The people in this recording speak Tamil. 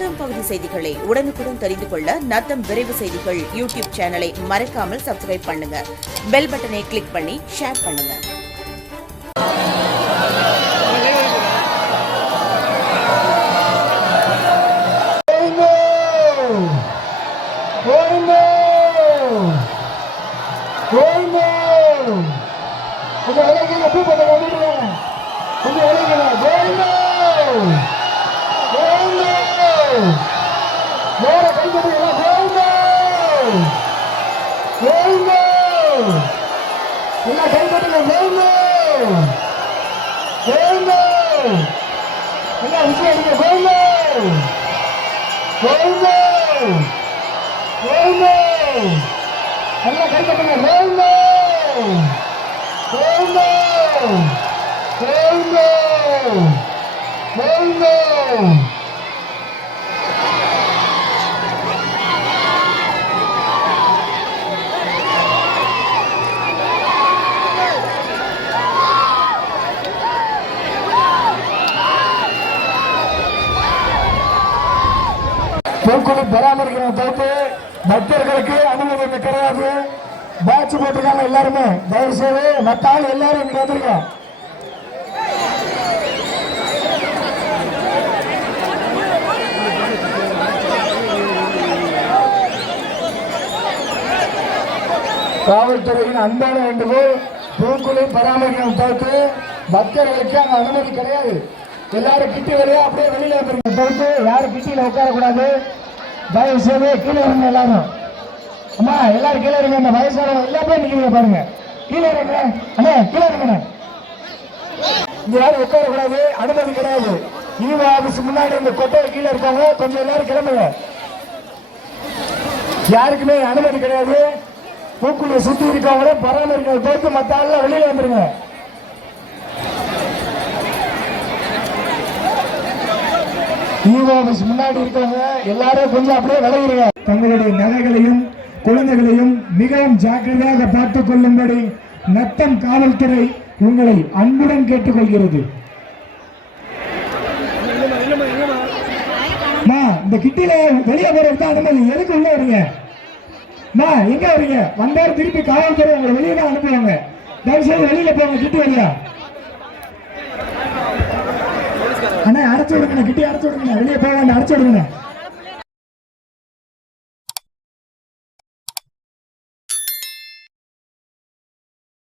நத்தம் பகுதி செய்திகளை உடனுக்குடன் தெரிந்து கொள்ள நத்தம் விரைவு செய்திகள் யூடியூப் சேனலை மறக்காமல் சப்ஸ்கிரைப் பண்ணுங்க. பெல் பட்டனை கிளிக் பண்ணி ஷேர் பண்ணுங்க. கொஞ்சம் விளையாடுங்க பூ கொஞ்சம் விளையாடுங்க எல்லாம் கை தட்டுங்க என்ன ஓய்னோ விஷயம் அடிங்க ஓய்னோ Rolo! Rolo! நல்லா கை தட்டுங்க Rolo! Rolo! Rolo! Rolo! பூக்குழி பராமரிக்கிறத தவிர்த்து பக்தர்களுக்கு அனுமதி கிடையாது. பேட்ச் போட்டிருக்காங்க எல்லாருமே. தயவு செய்து மற்ற ஆள் எல்லாரும் இங்க வந்துருங்க. காவல்துறையின் அன்பான வேண்டுகோள் பூக்குழி பராமரிக்கிற தவிர்த்து பக்தர்களுக்கு அங்கே அனுமதி கிடையாது. எல்லாரும் கிட்டி வழியா அப்படியே வெளியில வந்துருங்க தவிர்த்து யாரும் கிட்டியில உட்காரக்கூடாது. தயவு செய்து கீழே இருங்க எல்லாரும். அம்மா எல்லாரும் கீழே இருங்க. இந்த வயசானவங்க எல்லாமே நிக்கிறீங்க பாருங்க. கீழே இருங்க. அண்ணே கீழே இருங்க இங்க யாரும் உட்காரக்கூடாது. அனுமதி கிடையாது. இனிமே ஆபீஸ் முன்னாடி இந்த கொட்டை கீழே இருக்காங்க. கொஞ்சம் எல்லாரும் கிளம்புங்க. யாருக்குமே அனுமதி கிடையாது. பூக்குள்ள சுத்தி இருக்கவங்களும் பராமரிக்கிறத பொறுத்து மற்ற ஆள்லாம் வெளியில வந்துருங்க. ஈவோ முன்னாடி இருக்கவங்க எல்லாரும் கொஞ்சம் அப்படியே விலகிருங்க தங்களுடைய நகைகளையும் குழந்தைகளையும் மிகவும் ஜாக்கிரதையாக பார்த்துக் கொள்ளும்படி நத்தம் காவல்துறை உங்களை அன்புடன் கேட்டுக்கொள்கிறது. இந்த கிட்டில வெளியே போறது அனுமதி. எதுக்கு உள்ள வரீங்க? அம்மா, எங்க வரீங்க? வந்தாலும் திருப்பி காவல்துறை உங்களை வெளியே தான் அனுப்புவாங்க. தயவு செய்து வெளியில போங்க கிட்டி வழியா. அண்ணா அரைச்சு விடுங்க கிட்டி அரைச்சு விடுங்க வெளியே போக வேண்டாம் அடைச்சு விடுங்க